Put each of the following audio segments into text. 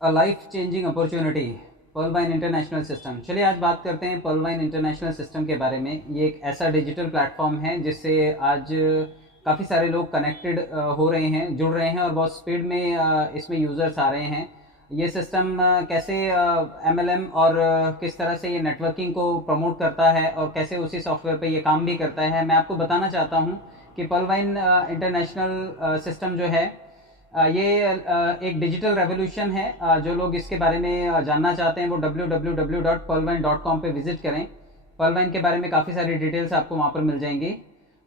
अ life changing opportunity, Pearl Vine International system. चलिए आज बात करते हैं पर्ल वाइन इंटरनेशनल सिस्टम के बारे में। ये एक ऐसा डिजिटल प्लेटफॉर्म है जिससे आज काफ़ी सारे लोग कनेक्टेड हो रहे हैं, जुड़ रहे हैं और बहुत स्पीड में इसमें यूज़र्स आ रहे हैं। ये सिस्टम कैसे एमएलएम और किस तरह से ये नेटवर्किंग को प्रमोट करता है और कैसे उसी सॉफ्टवेयर पे ये काम भी करता है, मैं आपको बताना चाहता हूँ कि पर्ल वाइन इंटरनेशनल सिस्टम जो है ये एक डिजिटल रेवोल्यूशन है। जो लोग इसके बारे में जानना चाहते हैं वो www.pearlwine.com पे विजिट करें। पर्ल वाइन के बारे में काफ़ी सारी डिटेल्स आपको वहाँ पर मिल जाएंगी।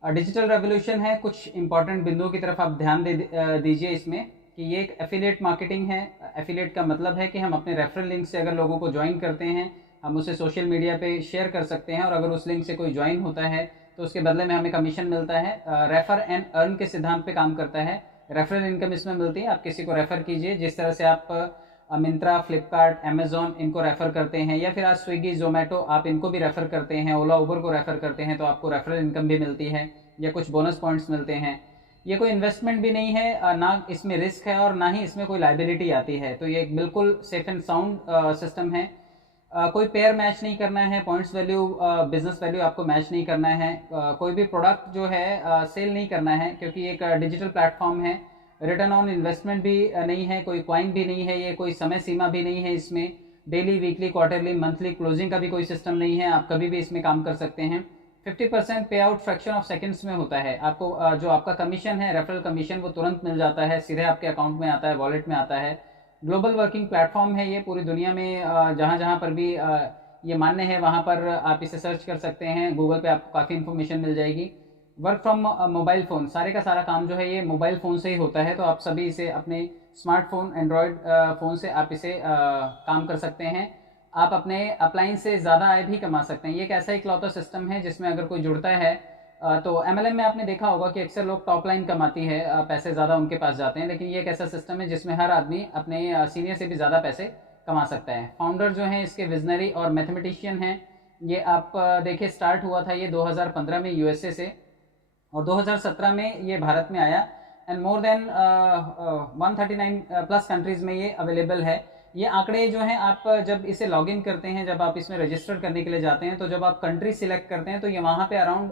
डिजिटल रेवोल्यूशन है, कुछ इंपॉर्टेंट बिंदुओं की तरफ आप ध्यान दीजिए इसमें कि ये एक एफिलिएट मार्केटिंग है। एफिलिएट का मतलब है कि हम अपने रेफरल लिंक से अगर लोगों को ज्वाइन करते हैं, हम उसे सोशल मीडिया पे शेयर कर सकते हैं और अगर उस लिंक से कोई ज्वाइन होता है तो उसके बदले में हमें कमीशन मिलता है। रेफर एंड अर्न के सिद्धांत पे काम करता है। रेफरल इनकम इसमें मिलती है। आप किसी को रेफर कीजिए, जिस तरह से आप मिंत्रा, फ्लिपकार्ट, अमेजोन इनको रेफर करते हैं या फिर आज स्विगी, जोमेटो आप इनको भी रेफर करते हैं, ओला, उबर को रेफर करते हैं तो आपको रेफरल इनकम भी मिलती है या कुछ बोनस पॉइंट्स मिलते हैं। ये कोई इन्वेस्टमेंट भी नहीं है, ना इसमें रिस्क है और ना ही इसमें कोई लाइबिलिटी आती है। तो ये एक बिल्कुल सेफ एंड साउंड सिस्टम है। कोई पेयर मैच नहीं करना है, पॉइंट्स वैल्यू, बिजनेस वैल्यू आपको मैच नहीं करना है। कोई भी प्रोडक्ट जो है सेल नहीं करना है क्योंकि एक डिजिटल प्लेटफॉर्म है। रिटर्न ऑन इन्वेस्टमेंट भी नहीं है, कोई क्वाइन भी नहीं है, ये कोई समय सीमा भी नहीं है इसमें। Daily, weekly, quarterly, monthly closing का भी कोई सिस्टम नहीं है, आप कभी भी इसमें काम कर सकते हैं। 50% पे आउट फ्रैक्शन ऑफ सेकंड्स में होता है। आपको जो आपका कमीशन है, रेफरल कमीशन, वो तुरंत मिल जाता है, सीधे आपके अकाउंट में आता है, वॉलेट में आता है। ग्लोबल वर्किंग प्लेटफॉर्म है ये, पूरी दुनिया में जहाँ जहाँ पर भी ये मान्य है वहाँ पर आप इसे सर्च कर सकते हैं। गूगल पे आपको काफ़ी इन्फॉर्मेशन मिल जाएगी। वर्क फ्रॉम मोबाइल फ़ोन, सारे का सारा काम जो है ये मोबाइल फ़ोन से ही होता है, तो आप सभी इसे अपने स्मार्टफोन, एंड्रॉयड फ़ोन से आप इसे काम कर सकते हैं। आप अपने अप्लायंस से ज़्यादा आय भी कमा सकते हैं। ये एक ऐसा इकलौता सिस्टम है जिसमें अगर कोई जुड़ता है तो एमएलएम में आपने देखा होगा कि अक्सर लोग टॉप लाइन कमाती है, पैसे ज़्यादा उनके पास जाते हैं, लेकिन ये एक ऐसा सिस्टम है जिसमें हर आदमी अपने सीनियर से भी ज़्यादा पैसे कमा सकता है। फाउंडर जो हैं इसके विजनरी और मैथमेटिशियन हैं। ये आप देखिए, स्टार्ट हुआ था ये 2015 में यूएसए से और 2017 में ये भारत में आया and more than 139 plus countries में ये अवेलेबल है। ये आंकड़े जो हैं, आप जब इसे लॉगिन करते हैं, जब आप इसमें रजिस्टर करने के लिए जाते हैं, तो जब आप कंट्री सिलेक्ट करते हैं तो ये वहाँ पे अराउंड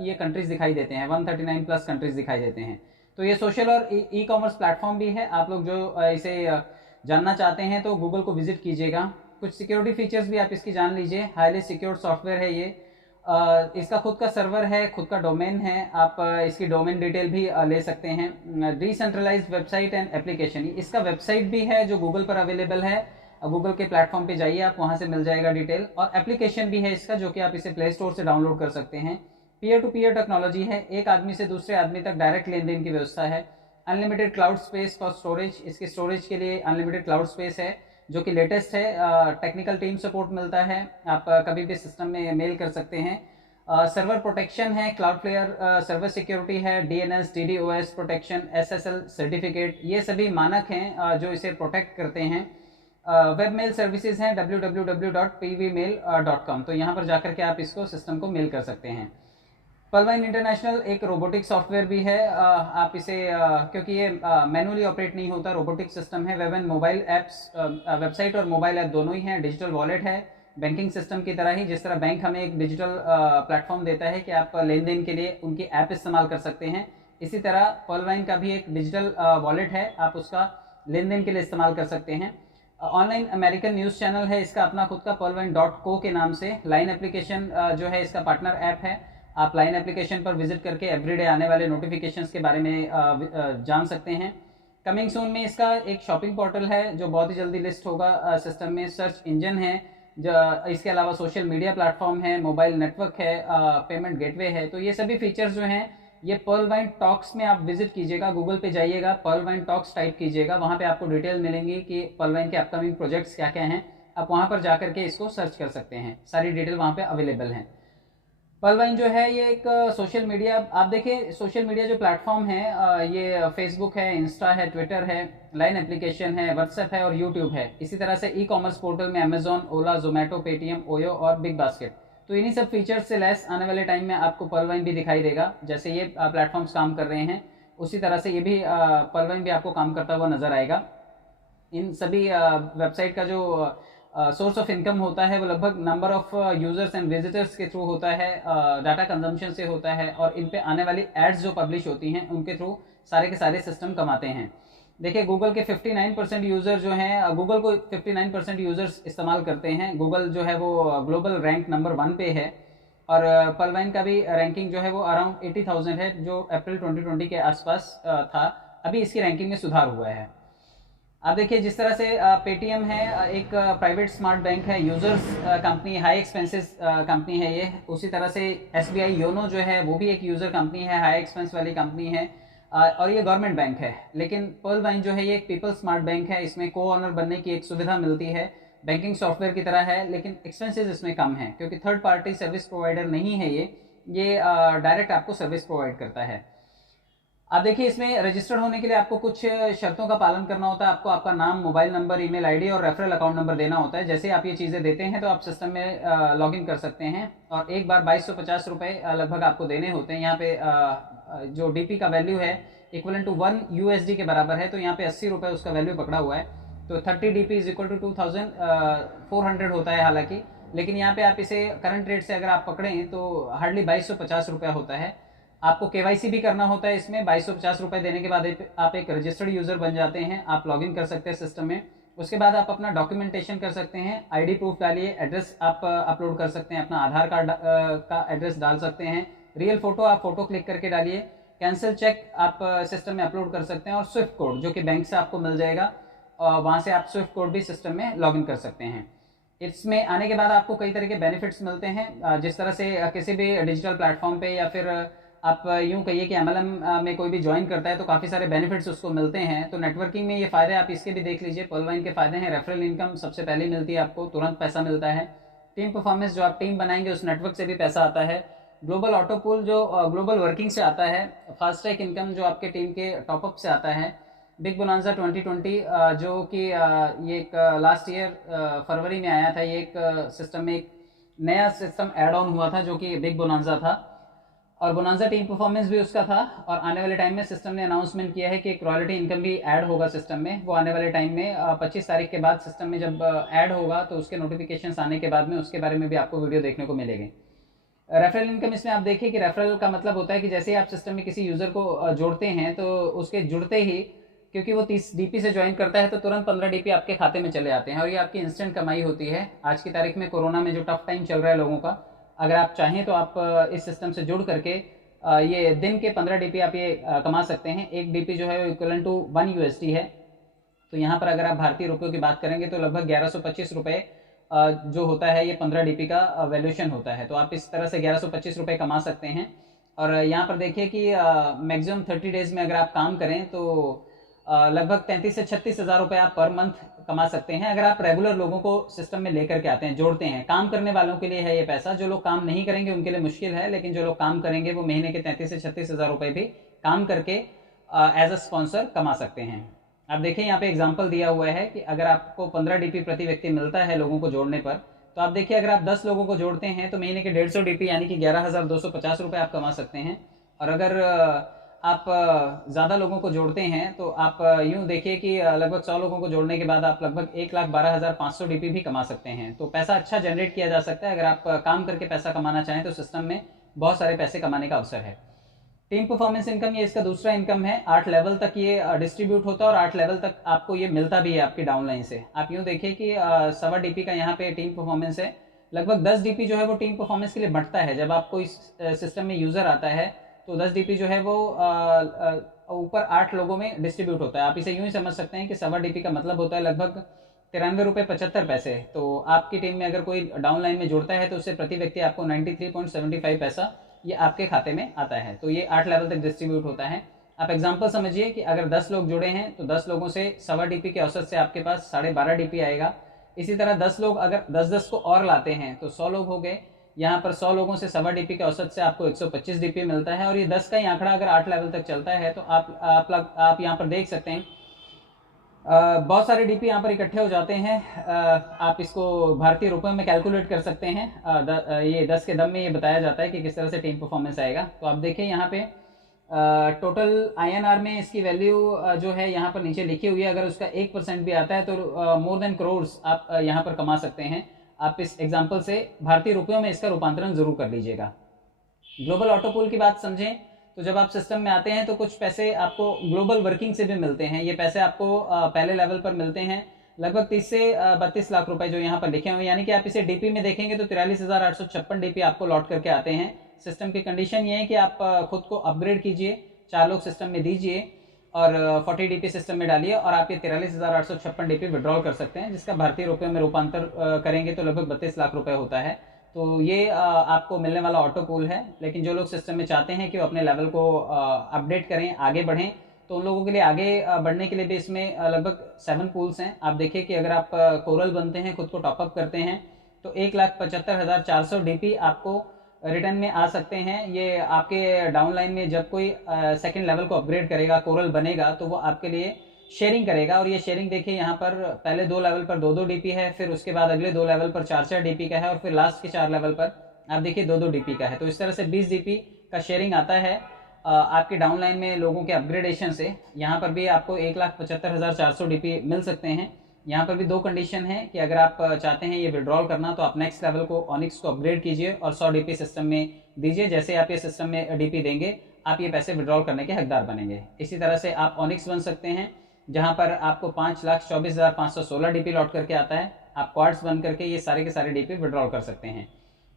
ये कंट्रीज़ दिखाई देते हैं, 139 प्लस कंट्रीज़ दिखाई देते हैं। तो ये सोशल और ई कॉमर्स प्लेटफॉर्म भी है। आप लोग जो इसे जानना चाहते हैं तो गूगल को विजिट कीजिएगा। कुछ सिक्योरिटी फीचर्स भी आप इसकी जान लीजिए। हाईली सिक्योर्ड सॉफ्टवेयर है ये। इसका खुद का सर्वर है, खुद का डोमेन है, आप इसकी डोमेन डिटेल भी ले सकते हैं। डिसेंट्रलाइज्ड वेबसाइट एंड एप्लीकेशन, इसका वेबसाइट भी है जो गूगल पर अवेलेबल है। गूगल के प्लेटफॉर्म पे जाइए, आप वहाँ से मिल जाएगा डिटेल। और एप्लीकेशन भी है इसका, जो कि आप इसे प्ले स्टोर से डाउनलोड कर सकते हैं। पीयर टू पीयर टेक्नोलॉजी है, एक आदमी से दूसरे आदमी तक डायरेक्ट लेन देन की व्यवस्था है। Unlimited cloud space for storage, इसकी स्टोरेज के लिए अनलिमिटेड क्लाउड स्पेस है जो कि लेटेस्ट है। टेक्निकल टीम सपोर्ट मिलता है, आप कभी भी सिस्टम में मेल कर सकते हैं। सर्वर प्रोटेक्शन है, क्लाउडफ्लेयर सर्वर सिक्योरिटी है, DNS, DDoS protection, SSL certificate, ये सभी मानक हैं जो इसे प्रोटेक्ट करते हैं। वेब मेल सर्विसेज हैं www.pvmail.com, तो यहाँ पर जाकर के आप इसको सिस्टम को मेल कर सकते हैं। पर्ल वाइन इंटरनेशनल एक रोबोटिक सॉफ्टवेयर भी है। आप इसे क्योंकि ये मैनुअली ऑपरेट नहीं होता, रोबोटिक सिस्टम है। Web and mobile apps, website और मोबाइल ऐप दोनों ही हैं। डिजिटल वॉलेट है, बैंकिंग सिस्टम की तरह ही। जिस तरह बैंक हमें एक डिजिटल प्लेटफॉर्म देता है कि आप लेन देन के लिए उनकी ऐप इस्तेमाल कर सकते हैं, इसी तरह पर्ल वाइन का भी एक डिजिटल वॉलेट है, आप उसका लेन देन के लिए इस्तेमाल कर सकते हैं। ऑनलाइन अमेरिकन न्यूज़ चैनल है इसका अपना खुद का, pearlwine.co के नाम से। लाइन एप्लीकेशन जो है इसका पार्टनर ऐप है। आप लाइन एप्लीकेशन पर विजिट करके एवरीडे आने वाले नोटिफिकेशंस के बारे में जान सकते हैं। कमिंग सून में इसका एक शॉपिंग पोर्टल है जो बहुत ही जल्दी लिस्ट होगा सिस्टम में। सर्च इंजन है, इसके अलावा सोशल मीडिया प्लेटफॉर्म है, मोबाइल नेटवर्क है, पेमेंट गेटवे है। तो ये सभी फीचर्स जो हैं ये पर्ल वाइन टॉक्स में आप विजिट कीजिएगा, गूगल पे जाइएगा, पर्ल वाइन टॉक्स टाइप कीजिएगा, वहाँ पे आपको डिटेल मिलेंगी कि पर्ल वाइन के अपकमिंग प्रोजेक्ट्स क्या क्या हैं। आप वहाँ पर जाकर के इसको सर्च कर सकते हैं, सारी डिटेल वहाँ पे अवेलेबल हैं। पर्ल वाइन जो है ये एक सोशल मीडिया, आप देखिए सोशल मीडिया जो प्लेटफॉर्म है ये फेसबुक है, इंस्टा है, ट्विटर है, लाइन एप्लीकेशन है, व्हाट्सएप है और यूट्यूब है। इसी तरह से ई कॉमर्स पोर्टल में अमेजॉन, ओला, जोमेटो, पेटीएम, ओयो और बिग बास्केट। तो इन्हीं सब फीचर्स से लेस आने वाले टाइम में आपको पर्ल वाइन भी दिखाई देगा। जैसे ये प्लेटफॉर्म्स काम कर रहे हैं उसी तरह से ये भी पर्ल वाइन भी आपको काम करता हुआ नजर आएगा। इन सभी वेबसाइट का जो सोर्स ऑफ इनकम होता है वो लगभग number of users and visitors के थ्रू होता है, डाटा कंजम्पशन से होता है, और इन पे आने वाली एड्स जो पब्लिश होती हैं उनके थ्रू सारे के सारे सिस्टम कमाते हैं। देखिए गूगल के 59% यूज़र जो हैं, गूगल को 59% यूज़र्स इस्तेमाल करते हैं। गूगल जो है वो ग्लोबल रैंक नंबर 1 पे है, और पलवाइन का भी रैंकिंग जो है वो अराउंड 80,000 है, जो अप्रैल 2020 के आसपास था। अभी इसकी रैंकिंग में सुधार हुआ है। अब देखिए जिस तरह से पेटीएम है एक प्राइवेट स्मार्ट बैंक है, users company, high expenses company है ये। उसी तरह से एसबीआई योनो जो है वो भी एक यूजर कंपनी है, हाई एक्सपेंस वाली कंपनी है, और ये गवर्नमेंट बैंक है। लेकिन पर्ल वाइन जो है ये एक पीपल स्मार्ट बैंक है, इसमें को ऑनर बनने की एक सुविधा मिलती है, बैंकिंग सॉफ्टवेयर की तरह है, लेकिन एक्सपेंसेस इसमें कम है क्योंकि थर्ड पार्टी सर्विस प्रोवाइडर नहीं है ये डायरेक्ट आपको सर्विस प्रोवाइड करता है। अब देखिए इसमें रजिस्टर्ड होने के लिए आपको कुछ शर्तों का पालन करना होता है। आपको आपका नाम, मोबाइल नंबर, ईमेल आईडी और रेफरल अकाउंट नंबर देना होता है। जैसे आप ये चीज़ें देते हैं तो आप सिस्टम में लॉगिन कर सकते हैं, और एक बार 2250 रुपये लगभग आपको देने होते हैं। यहाँ पे जो डीपी का वैल्यू है इक्वलेंट टू 1 यूएसडी के बराबर है, तो यहाँ पे 80 रुपये उसका वैल्यू पकड़ा हुआ है। तो 30 डीपी इज इक्वल टू 2400 होता है हालांकि, लेकिन यहाँ पे आप इसे करंट रेट से अगर आप पकड़ें तो हार्डली 2250 रुपया होता है। आपको केवाईसी भी करना होता है इसमें। 2250 रुपये देने के बाद आप एक रजिस्टर्ड यूजर बन जाते हैं, आप लॉगिन कर सकते हैं सिस्टम में। उसके बाद आप अपना डॉक्यूमेंटेशन कर सकते हैं, आईडी प्रूफ डालिए, एड्रेस आप अपलोड कर सकते हैं, अपना आधार कार्ड का एड्रेस डाल सकते हैं, रियल फोटो आप फोटो क्लिक करके डालिए, कैंसिल चेक आप सिस्टम में अपलोड कर सकते हैं, और स्विफ्ट कोड जो कि बैंक से आपको मिल जाएगा, वहाँ से आप स्विफ्ट कोड भी सिस्टम में लॉगिन कर सकते हैं। इसमें आने के बाद आपको कई तरह के बेनिफिट्स मिलते हैं, जिस तरह से किसी भी डिजिटल प्लेटफॉर्म पे या फिर आप यूँ कहिए कि एमएलएम में कोई भी ज्वाइन करता है तो काफ़ी सारे बेनिफिट्स उसको मिलते हैं। तो नेटवर्किंग में ये फ़ायदे आप इसके भी देख लीजिए। पर्लवाइन के फ़ायदे हैं, रेफरल इनकम सबसे पहले मिलती है आपको, तुरंत पैसा मिलता है। टीम परफॉर्मेंस, जो आप टीम बनाएंगे उस नेटवर्क से भी पैसा आता है। ग्लोबल ऑटो पूल जो ग्लोबल वर्किंग से आता है। फास्ट ट्रैक इनकम जो आपके टीम के टॉपअप से आता है। बिग बोनांजा 2020 जो कि ये एक लास्ट ईयर फरवरी में आया था। ये एक सिस्टम में एक नया सिस्टम ऐड ऑन हुआ था जो कि बिग बोनांजा था, और बोनांजा टीम परफॉर्मेंस भी उसका था। और आने वाले टाइम में सिस्टम ने अनाउंसमेंट किया है कि एक रॉयल्टी इनकम भी ऐड होगा सिस्टम में। वो आने वाले टाइम में 25 तारीख के बाद सिस्टम में जब ऐड होगा तो उसके नोटिफिकेशंस आने के बाद में उसके बारे में भी आपको वीडियो देखने को मिलेगी। रेफरल इनकम, इसमें आप देखिए कि रेफरल का मतलब होता है कि जैसे आप सिस्टम में किसी यूज़र को जोड़ते हैं तो उसके जुड़ते ही, क्योंकि वो 30 डीपी से ज्वाइन करता है तो तुरंत 15 डीपी आपके खाते में चले आते हैं, और ये आपकी इंस्टेंट कमाई होती है। आज की तारीख में कोरोना में जो टफ टाइम चल रहा है लोगों का, अगर आप चाहें तो आप इस सिस्टम से जुड़ करके ये दिन के 15 डीपी आप ये कमा सकते हैं। एक डीपी जो है इक्वलेंट टू 1 यूएसडी है। तो यहाँ पर अगर आप भारतीय रुपयों की बात करेंगे तो लगभग 1125 रुपये जो होता है ये 15 डीपी का वैल्यूएशन होता है। तो आप इस तरह से 1125 रुपये कमा सकते हैं। और यहाँ पर देखिए कि मैक्सिमम 30 डेज में अगर आप काम करें तो लगभग 33 से 36 हज़ार रुपये आप पर मंथ कमा सकते हैं, अगर आप रेगुलर लोगों को सिस्टम में लेकर के आते हैं, जोड़ते हैं। काम करने वालों के लिए है ये पैसा, जो लोग काम नहीं करेंगे उनके लिए मुश्किल है, लेकिन जो लोग काम करेंगे वो महीने के 33 से 36 हज़ार रुपये भी काम करके एज अ स्पॉन्सर कमा सकते हैं। आप देखिए यहाँ पे एग्जांपल दिया हुआ है कि अगर आपको 15 डीपी प्रति व्यक्ति मिलता है लोगों को जोड़ने पर, तो आप देखिए अगर आप 10 लोगों को जोड़ते हैं तो महीने के 150 डीपी यानी कि 11,250 रुपये आप कमा सकते हैं। और अगर आप ज़्यादा लोगों को जोड़ते हैं तो आप यूँ देखिए कि लगभग 100 लोगों को जोड़ने के बाद आप लगभग 1,12,500 डीपी भी कमा सकते हैं। तो पैसा अच्छा जनरेट किया जा सकता है। अगर आप काम करके पैसा कमाना चाहें तो सिस्टम में बहुत सारे पैसे कमाने का अवसर है। टीम परफॉर्मेंस इनकम, ये इसका दूसरा इनकम है। 8 लेवल तक ये डिस्ट्रीब्यूट होता है और 8 लेवल तक आपको ये मिलता भी है आपकी डाउनलाइन से। आप यूँ देखिए कि 1.25 डीपी का यहाँ पे टीम परफॉर्मेंस है। लगभग 10 डीपी जो है वो टीम परफॉर्मेंस के लिए बढ़ता है। जब आपको इस सिस्टम में यूज़र आता है तो 10 डीपी जो है वो ऊपर 8 लोगों में डिस्ट्रीब्यूट होता है। आप इसे यूँ ही समझ सकते हैं कि 1.25 डीपी का मतलब होता है लगभग 93 रुपये 75 पैसे। तो आपकी टीम में अगर कोई डाउनलाइन में जुड़ता है तो उससे प्रति व्यक्ति आपको 93.75 पैसा ये आपके खाते में आता है। तो ये 8 लेवल तक डिस्ट्रीब्यूट होता है। आप एग्जांपल समझिए कि अगर 10 लोग जुड़े हैं तो 10 लोगों से 1.25 डीपी के औसत से आपके पास 12.5 डीपी आएगा। इसी तरह 10 लोग अगर 10-10 को और लाते हैं तो 100 लोग हो गए। यहाँ पर 100 लोगों से 1.25 डीपी के औसत से आपको 125 डीपी मिलता है। और ये 10 का ही आंकड़ा अगर 8 लेवल तक चलता है तो आप यहाँ पर देख सकते हैं बहुत सारे डीपी यहाँ पर इकट्ठे हो जाते हैं। आप इसको भारतीय रुपयों में कैलकुलेट कर सकते हैं। ये 10 के दम में ये बताया जाता है कि किस तरह से टीम परफॉर्मेंस आएगा। तो आप देखिए यहाँ पे टोटल INR में इसकी वैल्यू जो है यहाँ पर नीचे लिखी हुई है, अगर उसका 1% भी आता है तो मोर देन करोर्स आप यहाँ पर कमा सकते हैं। आप इस एग्जाम्पल से भारतीय रुपयों में इसका रूपांतरण जरूर कर लीजिएगा। ग्लोबल ऑटो पूल की बात समझें तो जब आप सिस्टम में आते हैं तो कुछ पैसे आपको ग्लोबल वर्किंग से भी मिलते हैं। ये पैसे आपको पहले लेवल पर मिलते हैं, लगभग 30 से 32 लाख रुपए जो यहाँ पर लिखे हुए, यानी कि आप इसे डीपी में देखेंगे तो 43,856 डीपी आपको लौट करके आते हैं। सिस्टम की कंडीशन ये है कि आप खुद को अपग्रेड कीजिए, 4 लोग सिस्टम में दीजिए और 40 डीपी सिस्टम में डालिए और आप ये 43,856 डीपी विड्रॉल कर सकते हैं, जिसका भारतीय रुपयों में रूपांतर करेंगे तो लगभग 32 लाख रुपए होता है। तो ये आपको मिलने वाला ऑटो पूल है। लेकिन जो लोग सिस्टम में चाहते हैं कि वो अपने लेवल को अपडेट करें, आगे बढ़ें, तो उन लोगों के लिए आगे बढ़ने के लिए भी इसमें लगभग 7 पूल्स हैं। आप देखिए कि अगर आप कोरल बनते हैं, खुद को टॉपअप करते हैं, तो 1,75,400 डीपी आपको रिटर्न में आ सकते हैं। ये आपके डाउन लाइन में जब कोई सेकंड लेवल को अपग्रेड करेगा, कोरल बनेगा, तो वो आपके लिए शेयरिंग करेगा। और ये शेयरिंग देखिए यहाँ पर पहले 2 लेवल पर 2-2 डीपी है, फिर उसके बाद अगले 2 लेवल पर 4-4 डीपी का है और फिर लास्ट के 4 लेवल पर आप देखिए 2-2 डीपी का है। तो इस तरह से 20 डीपी का शेयरिंग आता है आपके डाउन लाइन में लोगों के अपग्रेडेशन से। यहाँ पर भी आपको 1,75,400 डीपी मिल सकते हैं। यहाँ पर भी 2 कंडीशन है कि अगर आप चाहते हैं ये विड्रॉल करना तो आप नेक्स्ट लेवल को ऑनिक्स को अपग्रेड कीजिए और 100 डीपी सिस्टम में दीजिए। जैसे आप ये सिस्टम में डीपी देंगे, आप ये पैसे विड्रॉल करने के हकदार बनेंगे। इसी तरह से आप ऑनिक्स बन सकते हैं, जहां पर आपको 5,24,516 डीपी लौट करके आता है। आप क्वार्ट्स बन करके ये सारे के सारे डीपी विड्रॉल कर सकते हैं।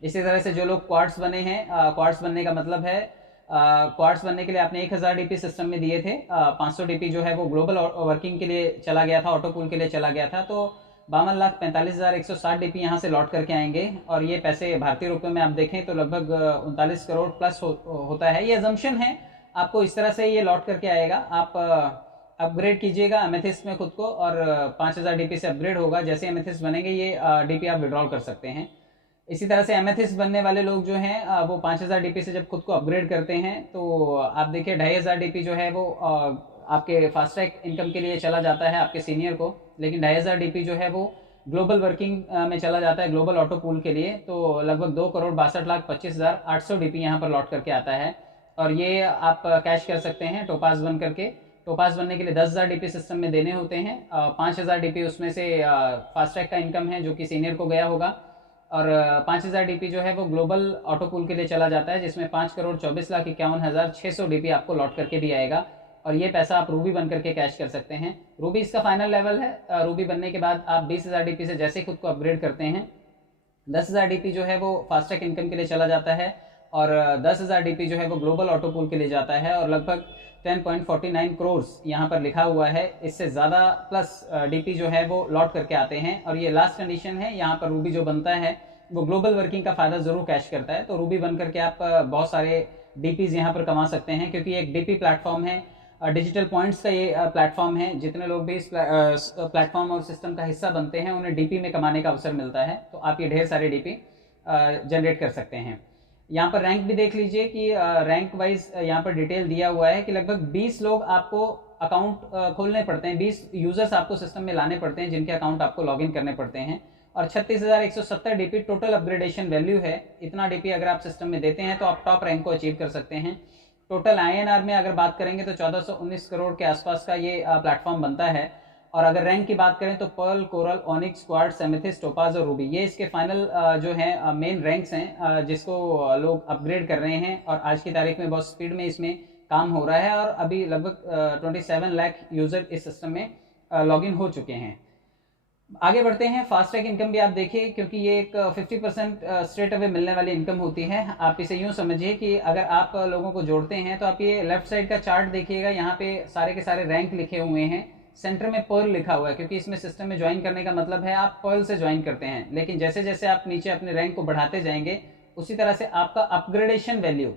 इसी तरह से जो लोग क्वार्ट्स बने हैं, क्वार्ट्स बनने का मतलब है क्वार्ट्स बनने के लिए आपने 1,000 डीपी सिस्टम में दिए थे, 500 डीपी जो है वो ग्लोबल वर्किंग के लिए चला गया था, ऑटो पूल के लिए चला गया था, तो 52,45,160 डीपी यहाँ से लौट करके आएंगे। और ये पैसे भारतीय रुपयों में आप देखें तो लगभग 39 करोड़ प्लस होता है। ये अजम्पशन है, आपको इस तरह से ये लौट करके आएगा। आप अपग्रेड कीजिएगा एमेथिस्ट में खुद को और 5,000 डीपी से अपग्रेड होगा। जैसे एमेथिस्ट बनेंगे ये डीपी आप विड्रॉल कर सकते हैं। इसी तरह से एमेथिस्ट बनने वाले लोग जो हैं वो 5,000 डीपी से जब खुद को अपग्रेड करते हैं तो आप देखिए 2,500 डीपी जो है वो आपके फास्ट ट्रैक इनकम के लिए चला जाता है आपके सीनियर को, लेकिन 2,500 डीपी जो है वो ग्लोबल वर्किंग में चला जाता है ग्लोबल ऑटो पूल के लिए। तो लगभग 2,62,25,800 डीपी यहाँ पर लौट करके आता है और ये आप कैश कर सकते हैं टोपाज बन करके। टोपाज बनने के लिए 10,000 डीपी सिस्टम में देने होते हैं, 5,000 डीपी उसमें से फास्ट ट्रैक का इनकम है जो कि सीनियर को गया होगा और 5,000 डीपी जो है वो ग्लोबल ऑटो पूल के लिए चला जाता है, जिसमें 5,24,51,600 डीपी आपको लौट करके भी आएगा और ये पैसा आप रूबी बन करके कैश कर सकते हैं। रूबी इसका फाइनल लेवल है। रूबी बनने के बाद आप 20,000 डीपी से जैसे खुद को अपग्रेड करते हैं, 10,000 डीपी जो है वो फास्ट ट्रैक इनकम के लिए चला जाता है और 10,000 डीपी जो है वो ग्लोबल ऑटो पूल के लिए जाता है और लगभग 10.49 करोड़ यहाँ पर लिखा हुआ है। इससे ज़्यादा प्लस डीपी जो है वो लौट करके आते हैं और ये लास्ट कंडीशन है। यहाँ पर रूबी जो बनता है वो ग्लोबल वर्किंग का फ़ायदा ज़रूर कैश करता है। तो रूबी बन करके आप बहुत सारे डीपीज़ यहाँ पर कमा सकते हैं, क्योंकि एक डीपी प्लेटफॉर्म है, डिजिटल पॉइंट्स का ये प्लेटफॉर्म है। जितने लोग भी इस प्लेटफॉर्म और सिस्टम का हिस्सा बनते हैं उन्हें डीपी में कमाने का अवसर मिलता है। तो आप ये ढेर सारे डीपी जनरेट कर सकते हैं। यहाँ पर रैंक भी देख लीजिए कि रैंक वाइज यहाँ पर डिटेल दिया हुआ है कि लगभग 20 लोग आपको अकाउंट खोलने पड़ते हैं, 20 यूजर्स आपको सिस्टम में लाने पड़ते हैं जिनके अकाउंट आपको लॉगिन करने पड़ते हैं और 36,170 डीपी टोटल अपग्रेडेशन वैल्यू है। इतना डीपी अगर आप सिस्टम में देते हैं तो आप टॉप रैंक को अचीव कर सकते हैं। टोटल INR में अगर बात करेंगे तो 1419 करोड़ के आसपास का ये प्लेटफॉर्म बनता है। और अगर रैंक की बात करें तो pearl, coral, onyx, quartz, amethyst, topaz और रूबी ये इसके फाइनल जो है मेन रैंक्स हैं जिसको लोग अपग्रेड कर रहे हैं और आज की तारीख में बहुत स्पीड में इसमें काम हो रहा है और अभी लगभग 27 लाख यूजर इस सिस्टम में लॉगिन हो चुके हैं। आगे बढ़ते हैं। फास्ट ट्रैक इनकम भी आप देखिए, क्योंकि ये एक 50% स्ट्रेट अवे मिलने वाली इनकम होती है। आप इसे यूं समझिए कि अगर आप लोगों को जोड़ते हैं तो आप ये लेफ्ट साइड का चार्ट देखिएगा, यहाँ पे सारे के सारे रैंक लिखे हुए हैं, सेंटर में पर्ल लिखा हुआ है, क्योंकि इसमें सिस्टम में ज्वाइन करने का मतलब है आप पर्ल से ज्वाइन करते हैं। लेकिन जैसे जैसे आप नीचे अपने रैंक को बढ़ाते जाएंगे उसी तरह से आपका अपग्रेडेशन वैल्यू,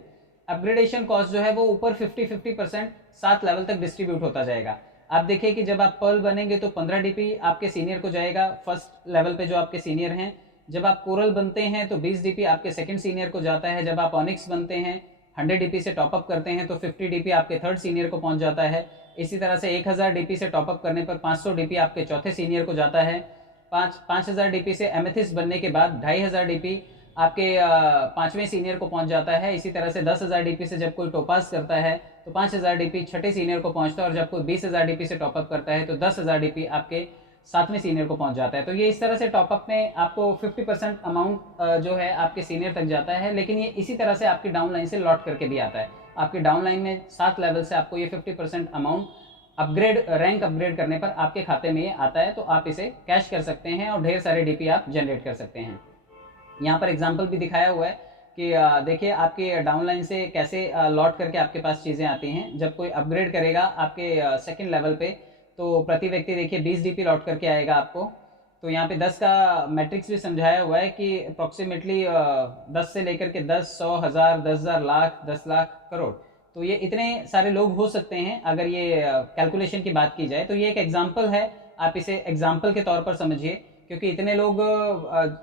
अपग्रेडेशन कॉस्ट जो है वो ऊपर 50% 7 लेवल तक डिस्ट्रीब्यूट होता जाएगा। आप देखिए कि जब आप पर्ल बनेंगे तो 15 डीपी आपके सीनियर को जाएगा फर्स्ट लेवल पे जो आपके सीनियर हैं। जब आप कोरल बनते हैं तो 20 डीपी आपके सेकंड सीनियर को जाता है। जब आप ऑनिक्स बनते हैं 100 डीपी से टॉपअप करते हैं तो 50 डीपी आपके थर्ड सीनियर को पहुंच जाता है। इसी तरह से 1000 डीपी से टॉपअप करने पर 500 डीपी आपके चौथे सीनियर को जाता है। 5000 डीपी से एमेथिस्ट बनने के बाद 2500 डीपी आपके 5वें सीनियर को पहुंच जाता है। इसी तरह से 10,000 डीपी से जब कोई टोपास करता है तो 5000 डीपी छठे सीनियर को पहुंचता है, और जब कोई 20000 डीपी से टॉपअप करता है तो 10000 डीपी आपके 7वें सीनियर को पहुंच जाता है। तो ये इस तरह से टॉपअप में आपको 50% अमाउंट जो है आपके सीनियर तक जाता है, लेकिन ये इसी तरह से आपकी डाउन लाइन से लौट करके भी आता है। आपकी डाउन लाइन में 7 लेवल से आपको ये 50% अमाउंट अपग्रेड, रैंक अपग्रेड करने पर आपके खाते में ये आता है, तो आप इसे कैश कर सकते हैं और ढेर सारे डीपी आप जनरेट कर सकते हैं। यहाँ पर एग्जाम्पल भी दिखाया हुआ है कि देखिए आपके डाउनलाइन से कैसे लौट करके आपके पास चीज़ें आती हैं। जब कोई अपग्रेड करेगा आपके सेकंड लेवल पे, तो प्रति व्यक्ति देखिए 20 डीपी लौट करके आएगा आपको। तो यहाँ पे 10 का मैट्रिक्स भी समझाया हुआ है कि अप्रॉक्सीमेटली 10 से लेकर के 10, 100, 1000, 10,000, लाख, 10 लाख, करोड़, तो ये इतने सारे लोग हो सकते हैं अगर ये कैलकुलेशन की बात की जाए। तो ये एक एग्जाम्पल है, आप इसे एग्जाम्पल के तौर पर समझिए, क्योंकि इतने लोग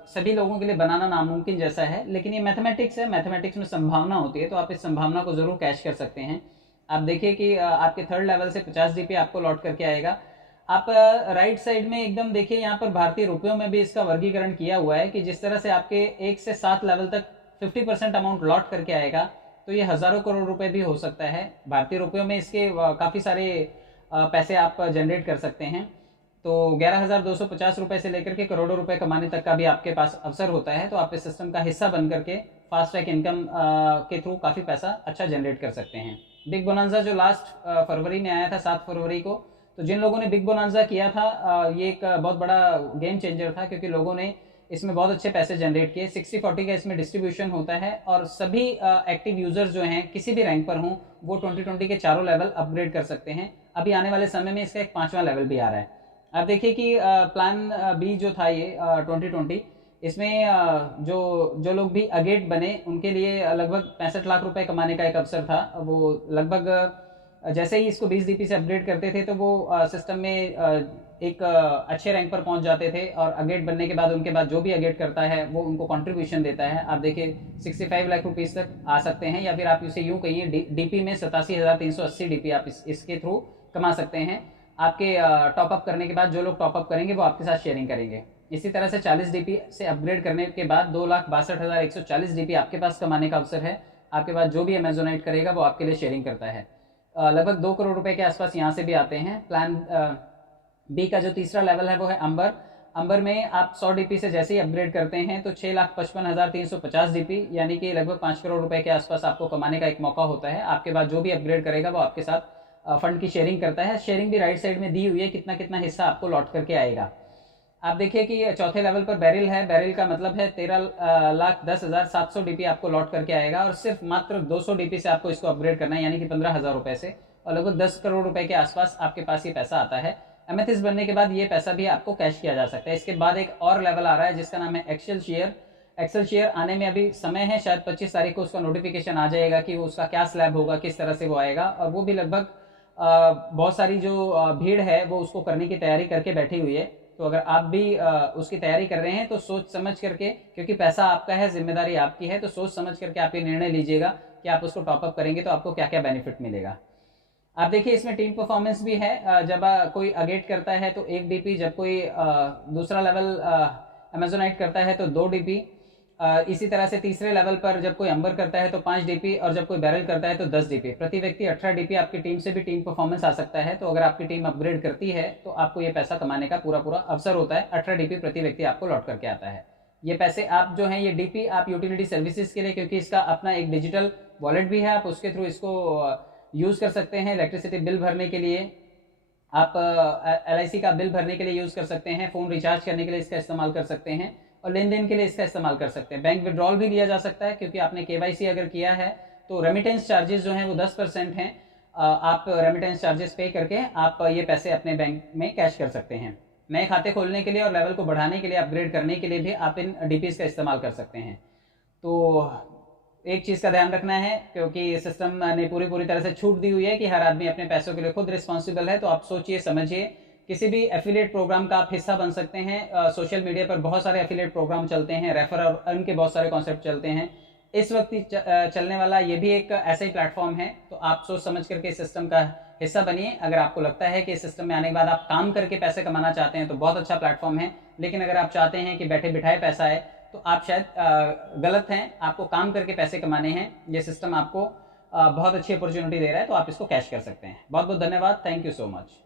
सभी लोगों के लिए बनाना नामुमकिन जैसा है, लेकिन ये मैथमेटिक्स है, मैथमेटिक्स में संभावना होती है, तो आप इस संभावना को जरूर कैश कर सकते हैं। आप देखिए कि आपके थर्ड लेवल से 50 डीपी आपको लौट करके आएगा। आप राइट साइड में एकदम देखिए, यहाँ पर भारतीय रुपयों में भी इसका वर्गीकरण किया हुआ है कि जिस तरह से आपके 1 से 7 लेवल तक 50% अमाउंट लौट करके आएगा, तो ये हज़ारों करोड़ रुपए भी हो सकता है। भारतीय रुपयों में इसके काफ़ी सारे पैसे आप जनरेट कर सकते हैं। तो 11,250 रुपये से लेकर के करोड़ों रुपए कमाने तक का भी आपके पास अवसर होता है। तो आप इस सिस्टम का हिस्सा बन करके फास्ट ट्रैक इनकम के थ्रू काफ़ी पैसा अच्छा जनरेट कर सकते हैं। बिग बोनांजा जो लास्ट फरवरी में आया था, 7 फरवरी को, तो जिन लोगों ने बिग बोनांजा किया था, ये एक बहुत बड़ा गेम चेंजर था, क्योंकि लोगों ने इसमें बहुत अच्छे पैसे जनरेट किए। 60-40 का इसमें डिस्ट्रीब्यूशन होता है, और सभी एक्टिव यूजर्स जो हैं किसी भी रैंक पर हों, वो 2020 के चारों लेवल अपग्रेड कर सकते हैं। अभी आने वाले समय में इसका एक 5वां लेवल भी आ रहा है। आप देखिए कि प्लान बी जो था ये 2020, इसमें जो लोग भी अगेट बने उनके लिए लगभग 65 लाख रुपए कमाने का एक अवसर था। वो लगभग जैसे ही इसको 20 डीपी से अपग्रेड करते थे, तो वो सिस्टम में एक अच्छे रैंक पर पहुंच जाते थे, और अगेट बनने के बाद उनके बाद जो भी अगेट करता है वो उनको कंट्रीब्यूशन देता है। आप देखिए 65 लाख रुपीस तक आ सकते हैं, या फिर आप इसे यूँ कहिए डीपी में 87,380 डीपी आप इसके थ्रू कमा सकते हैं। आपके टॉपअप करने के बाद जो लोग टॉपअप करेंगे वो आपके साथ शेयरिंग करेंगे। इसी तरह से 40 डीपी से अपग्रेड करने के बाद 2,62,140 डीपी आपके पास कमाने का अवसर है। आपके बाद जो भी अमेजोनाइट करेगा वो आपके लिए शेयरिंग करता है। लगभग 2 करोड़ रुपए के आसपास यहाँ से भी आते हैं। प्लान बी का जो तीसरा लेवल है वो है अंबर। अंबर में आप 100 डीपी से जैसे ही अपग्रेड करते हैं तो 6,55,350 डीपी, यानी कि लगभग 5 करोड़ रुपए के आसपास आपको कमाने का एक मौका होता है। आपके बाद जो भी अपग्रेड करेगा वो आपके साथ फंड की शेयरिंग करता है। शेयरिंग भी राइट साइड में दी हुई है, कितना कितना हिस्सा आपको लौट करके आएगा। आप देखिए कि चौथे लेवल पर बैरिल है। बैरिल का मतलब है 13,10,700 डीपी आपको लौट करके आएगा, और सिर्फ मात्र 200 डीपी से आपको इसको अपग्रेड करना है, यानी कि 15,000 रुपए से, और लगभग 10 करोड़ रुपए के आसपास आपके पास ये पैसा आता है। एमेथिस्ट बनने के बाद ये पैसा भी आपको कैश किया जा सकता है। इसके बाद एक और लेवल आ रहा है जिसका नाम है एक्सेल शेयर। एक्सेल शेयर आने में अभी समय है, शायद 25 तारीख को उसका नोटिफिकेशन आ जाएगा कि वो उसका क्या स्लैब होगा, किस तरह से वो आएगा, और वो भी लगभग बहुत सारी जो भीड़ है वो उसको करने की तैयारी करके बैठी हुई है। तो अगर आप भी उसकी तैयारी कर रहे हैं तो सोच समझ करके, क्योंकि पैसा आपका है, जिम्मेदारी आपकी है, तो सोच समझ करके आप ये निर्णय लीजिएगा कि आप उसको टॉपअप करेंगे तो आपको क्या क्या बेनिफिट मिलेगा। आप देखिए इसमें टीम परफॉर्मेंस भी है। जब कोई अगेट करता है तो 1 डीपी, जब कोई दूसरा लेवल अमेजोनाइट करता है तो 2 डीपी, इसी तरह से तीसरे लेवल पर जब कोई अंबर करता है तो 5 डीपी, और जब कोई बैरल करता है तो 10 डीपी। प्रति व्यक्ति 18 डीपी आपकी टीम से भी टीम परफॉर्मेंस आ सकता है। तो अगर आपकी टीम अपग्रेड करती है तो आपको ये पैसा कमाने का पूरा अवसर होता है। 18 डीपी प्रति व्यक्ति आपको लौट करके आता है। ये पैसे आप जो हैं, ये डीपी आप यूटिलिटी सर्विसेज के लिए, क्योंकि इसका अपना एक डिजिटल वॉलेट भी है, आप उसके थ्रू इसको यूज़ कर सकते हैं। इलेक्ट्रिसिटी बिल भरने के लिए, आप LIC का बिल भरने के लिए यूज़ कर सकते हैं, फ़ोन रिचार्ज करने के लिए इसका इस्तेमाल कर सकते हैं, और लेन देन के लिए इसका इस्तेमाल कर सकते हैं। बैंक विड्रॉल भी लिया जा सकता है, क्योंकि आपने KYC अगर किया है तो रेमिटेंस चार्जेस जो हैं वो 10% हैं। आप रेमिटेंस चार्जेस पे करके आप ये पैसे अपने बैंक में कैश कर सकते हैं। नए खाते खोलने के लिए और लेवल को बढ़ाने के लिए, अपग्रेड करने के लिए भी आप इन डीपीज का इस्तेमाल कर सकते हैं। तो एक चीज़ का ध्यान रखना है, क्योंकि सिस्टम ने पूरी तरह से छूट दी हुई है कि हर आदमी अपने पैसों के लिए खुद रिस्पॉन्सिबल है। तो आप सोचिए समझिए, किसी भी एफिलिएट प्रोग्राम का आप हिस्सा बन सकते हैं। सोशल मीडिया पर बहुत सारे एफिलिएट प्रोग्राम चलते हैं, रेफर और अर्न के बहुत सारे कॉन्सेप्ट चलते हैं। इस वक्त चलने वाला ये भी एक ऐसा ही प्लेटफॉर्म है। तो आप सोच समझ करके इस सिस्टम का हिस्सा बनिए। अगर आपको लगता है कि इस सिस्टम में आने के बाद आप काम करके पैसे कमाना चाहते हैं तो बहुत अच्छा प्लेटफॉर्म है, लेकिन अगर आप चाहते हैं कि बैठे बिठाए पैसा है तो आप शायद गलत हैं। आपको काम करके पैसे कमाने हैं। ये सिस्टम आपको बहुत अच्छी अपॉर्चुनिटी दे रहा है, तो आप इसको कैश कर सकते हैं। बहुत बहुत धन्यवाद, थैंक यू सो मच।